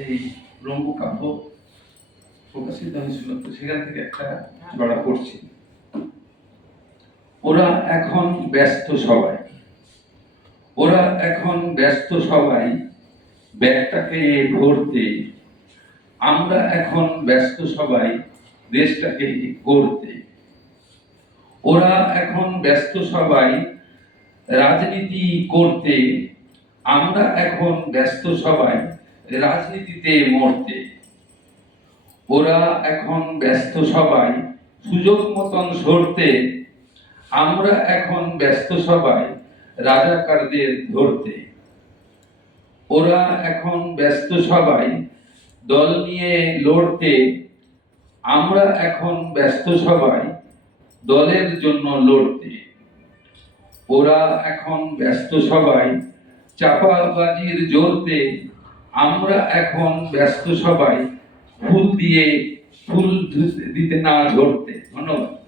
এই রম্য কাব্য প্রকাশিত হয়েছিল, তো সেখান থেকে একটা জড়া ওরা এখন ব্যস্ত সবাই। ওরা এখন ব্যস্ত সবাই ব্যাগটাকে ভরতে আমরা এখন ব্যস্ত সবাই দেশটাকে গড়তে ওরা এখন ব্যস্ত সবাই রাজনীতি করতে। আমরা এখন ব্যস্ত সবাই রাজনীতিতে মরতে। ওরা এখন ব্যস্ত সবাই সুযোগ মতন সরতে। আমরা এখন ব্যস্ত সবাই রাজাকারদের ধরতে। ওরা এখন ব্যস্ত সবাই দল নিয়ে লড়তে। আমরা এখন ব্যস্ত সবাই দলের জন্য লড়তে। ওরা এখন ব্যস্ত সবাই চাপাবাজির জোরতে আমরা এখন ব্যস্ত সবাই ফুল দিয়ে ফুল দিতে না ধরতে। ধন্যবাদ।